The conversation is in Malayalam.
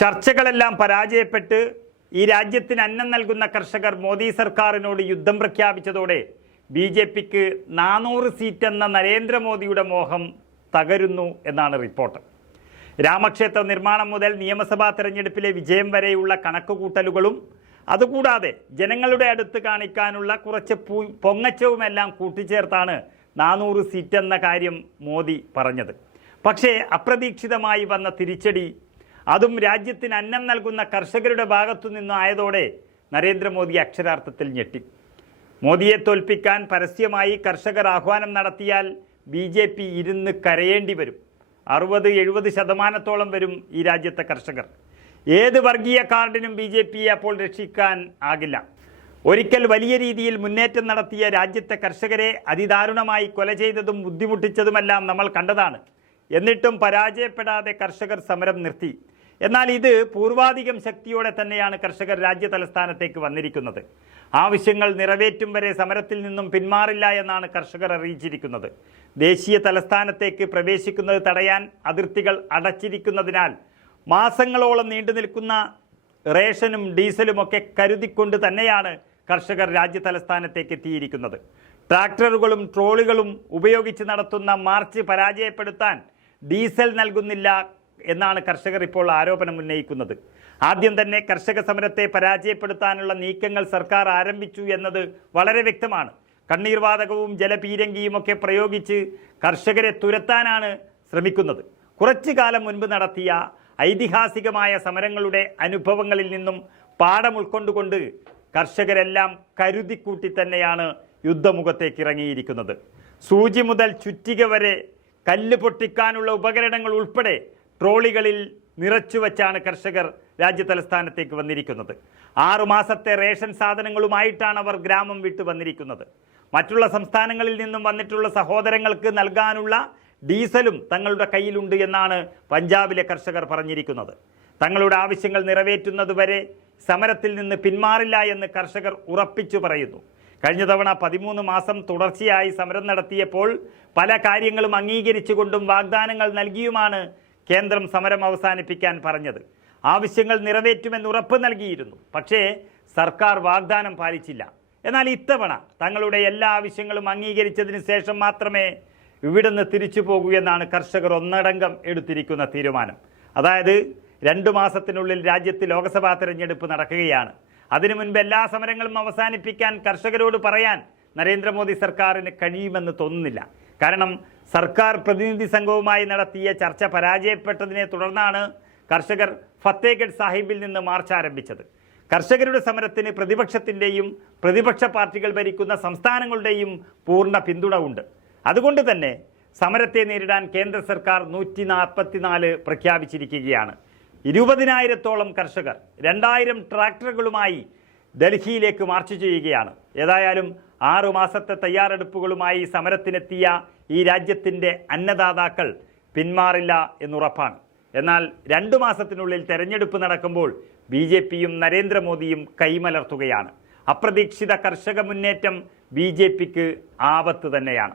ചർച്ചകളെല്ലാം പരാജയപ്പെട്ട് ഈ രാജ്യത്തിന് അന്നം നൽകുന്ന കർഷകർ മോദി സർക്കാരിനോട് യുദ്ധം പ്രഖ്യാപിച്ചതോടെ BJPക്ക് 400 സീറ്റ് എന്ന നരേന്ദ്രമോദിയുടെ മോഹം തകരുന്നു എന്നാണ് റിപ്പോർട്ട്. രാമക്ഷേത്ര നിർമ്മാണം മുതൽ നിയമസഭാ തെരഞ്ഞെടുപ്പിലെ വിജയം വരെയുള്ള കണക്കുകൂട്ടലുകളും അതുകൂടാതെ ജനങ്ങളുടെ അടുത്ത് കാണിക്കാനുള്ള കുറച്ച് പൊങ്ങച്ചവുമെല്ലാം കൂട്ടിച്ചേർത്താണ് 400 സീറ്റ് എന്ന കാര്യം മോദി പറഞ്ഞത്. പക്ഷേ അപ്രതീക്ഷിതമായി വന്ന തിരിച്ചടി, അതും രാജ്യത്തിന് അന്നം നൽകുന്ന കർഷകരുടെ ഭാഗത്തു നിന്നായതോടെ നരേന്ദ്രമോദി അക്ഷരാർത്ഥത്തിൽ ഞെട്ടി. മോദിയെ തോൽപ്പിക്കാൻ പരസ്യമായി കർഷകർ ആഹ്വാനം നടത്തിയാൽ BJP ഇരുന്ന് കരയേണ്ടി വരും. 60-70% വരും ഈ രാജ്യത്തെ കർഷകർ. ഏത് വർഗീയ കാർഡിനും BJPയെ അപ്പോൾ രക്ഷിക്കാൻ ആകില്ല. ഒരിക്കൽ വലിയ രീതിയിൽ മുന്നേറ്റം നടത്തിയ രാജ്യത്തെ കർഷകരെ അതിദാരുണമായി കൊല ചെയ്തതും ബുദ്ധിമുട്ടിച്ചതുമെല്ലാം നമ്മൾ കണ്ടതാണ്. എന്നിട്ടും പരാജയപ്പെടാതെ കർഷകർ സമരം നിർത്തി. എന്നാൽ ഇത് പൂർവാധികം ശക്തിയോടെ തന്നെയാണ് കർഷകർ രാജ്യ തലസ്ഥാനത്തേക്ക് വന്നിരിക്കുന്നത്. ആവശ്യങ്ങൾ നിറവേറ്റും വരെ സമരത്തിൽ നിന്നും പിന്മാറില്ല എന്നാണ് കർഷകർ അറിയിച്ചിരിക്കുന്നത്. ദേശീയ തലസ്ഥാനത്തേക്ക് പ്രവേശിക്കുന്നത് തടയാൻ അതിർത്തികൾ അടച്ചിരിക്കുന്നതിനാൽ മാസങ്ങളോളം നീണ്ടു നിൽക്കുന്ന റേഷനും ഡീസലുമൊക്കെ കരുതിക്കൊണ്ട് തന്നെയാണ് കർഷകർ രാജ്യ തലസ്ഥാനത്തേക്ക് എത്തിയിരിക്കുന്നത്. ട്രാക്ടറുകളും ട്രോളികളും ഉപയോഗിച്ച് നടത്തുന്ന മാർച്ച് പരാജയപ്പെടുത്താൻ ഡീസൽ നൽകുന്നില്ല എന്നാണ് കർഷകർ ഇപ്പോൾ ആരോപണം ഉന്നയിക്കുന്നത്. ആദ്യം തന്നെ കർഷക സമരത്തെ പരാജയപ്പെടുത്താനുള്ള നീക്കങ്ങൾ സർക്കാർ ആരംഭിച്ചു എന്നത് വളരെ വ്യക്തമാണ്. കണ്ണീർവാതകവും ജലപീരങ്കിയുമൊക്കെ പ്രയോഗിച്ച് കർഷകരെ തുരത്താനാണ് ശ്രമിക്കുന്നത്. കുറച്ചു കാലം മുൻപ് നടത്തിയ ഐതിഹാസികമായ സമരങ്ങളുടെ അനുഭവങ്ങളിൽ നിന്നും പാഠം ഉൾക്കൊണ്ടുകൊണ്ട് കർഷകരെല്ലാം കരുതിക്കൂട്ടി തന്നെയാണ് യുദ്ധമുഖത്തേക്ക് ഇറങ്ങിയിരിക്കുന്നത്. സൂചി മുതൽ ചുറ്റിക വരെ കല്ല് പൊട്ടിക്കാനുള്ള ഉപകരണങ്ങൾ ഉൾപ്പെടെ ട്രോളികളിൽ നിറച്ചു വച്ചാണ് കർഷകർ രാജ്യ തലസ്ഥാനത്തേക്ക് വന്നിരിക്കുന്നത്. 6 മാസത്തെ റേഷൻ സാധനങ്ങളുമായിട്ടാണ് അവർ ഗ്രാമം വിട്ടു വന്നിരിക്കുന്നത്. മറ്റുള്ള സംസ്ഥാനങ്ങളിൽ നിന്നും വന്നിട്ടുള്ള സഹോദരങ്ങൾക്ക് നൽകാനുള്ള ഡീസലും തങ്ങളുടെ കയ്യിലുണ്ട് എന്നാണ് പഞ്ചാബിലെ കർഷകർ പറഞ്ഞിരിക്കുന്നത്. തങ്ങളുടെ ആവശ്യങ്ങൾ നിറവേറ്റുന്നതുവരെ സമരത്തിൽ നിന്ന് പിന്മാറില്ല എന്ന് കർഷകർ ഉറപ്പിച്ചു പറയുന്നു. കഴിഞ്ഞ തവണ 13 മാസം തുടർച്ചയായി സമരം നടത്തിയപ്പോൾ പല കാര്യങ്ങളും അംഗീകരിച്ചുകൊണ്ടും വാഗ്ദാനങ്ങൾ നൽകിയുമാണ് കേന്ദ്രം സമരം അവസാനിപ്പിക്കാൻ പറഞ്ഞത്. ആവശ്യങ്ങൾ നിറവേറ്റുമെന്ന് ഉറപ്പ് നൽകിയിരുന്നു. പക്ഷേ സർക്കാർ വാഗ്ദാനം പാലിച്ചില്ല. എന്നാൽ ഇത്തവണ തങ്ങളുടെ എല്ലാ ആവശ്യങ്ങളും അംഗീകരിച്ചതിന് ശേഷം മാത്രമേ ഇവിടുന്ന് തിരിച്ചു പോകൂ എന്നാണ് കർഷകർ ഒന്നടങ്കം എടുത്തിരിക്കുന്ന തീരുമാനം. അതായത് 2 മാസത്തിനുള്ളിൽ രാജ്യത്ത് ലോക്സഭാ തെരഞ്ഞെടുപ്പ് നടക്കുകയാണ്. അതിനു മുൻപ് എല്ലാ സമരങ്ങളും അവസാനിപ്പിക്കാൻ കർഷകരോട് പറയാൻ നരേന്ദ്രമോദി സർക്കാരിന് കഴിയുമെന്ന് തോന്നുന്നില്ല. കാരണം സർക്കാർ പ്രതിനിധി സംഘവുമായി നടത്തിയ ചർച്ച പരാജയപ്പെട്ടതിനെ തുടർന്നാണ് കർഷകർ ഫത്തേഗഡ് സാഹിബിൽ നിന്ന് മാർച്ച് ആരംഭിച്ചത്. കർഷകരുടെ സമരത്തിന് പ്രതിപക്ഷത്തിൻ്റെയും പ്രതിപക്ഷ പാർട്ടികൾ ഭരിക്കുന്ന സംസ്ഥാനങ്ങളുടെയും പൂർണ്ണ പിന്തുണ ഉണ്ട്. അതുകൊണ്ട് തന്നെ സമരത്തെ നേരിടാൻ കേന്ദ്ര സർക്കാർ 144 പ്രഖ്യാപിച്ചിരിക്കുകയാണ്. 20,000-ഓളം കർഷകർ 2000 ട്രാക്ടറുകളുമായി ഡൽഹിയിലേക്ക് മാർച്ച് ചെയ്യുകയാണ്. ഏതായാലും 6 മാസത്തെ തയ്യാറെടുപ്പുകളുമായി സമരത്തിനെത്തിയ ഈ രാജ്യത്തിൻ്റെ അന്നദാതാക്കൾ പിന്മാറില്ല എന്നുറപ്പാണ്. എന്നാൽ 2 മാസത്തിനുള്ളിൽ തെരഞ്ഞെടുപ്പ് നടക്കുമ്പോൾ BJPയും നരേന്ദ്രമോദിയും കൈമലർത്തുകയാണ്. അപ്രതീക്ഷിത കർഷക മുന്നേറ്റം BJPക്ക് ആപത്ത് തന്നെയാണ്.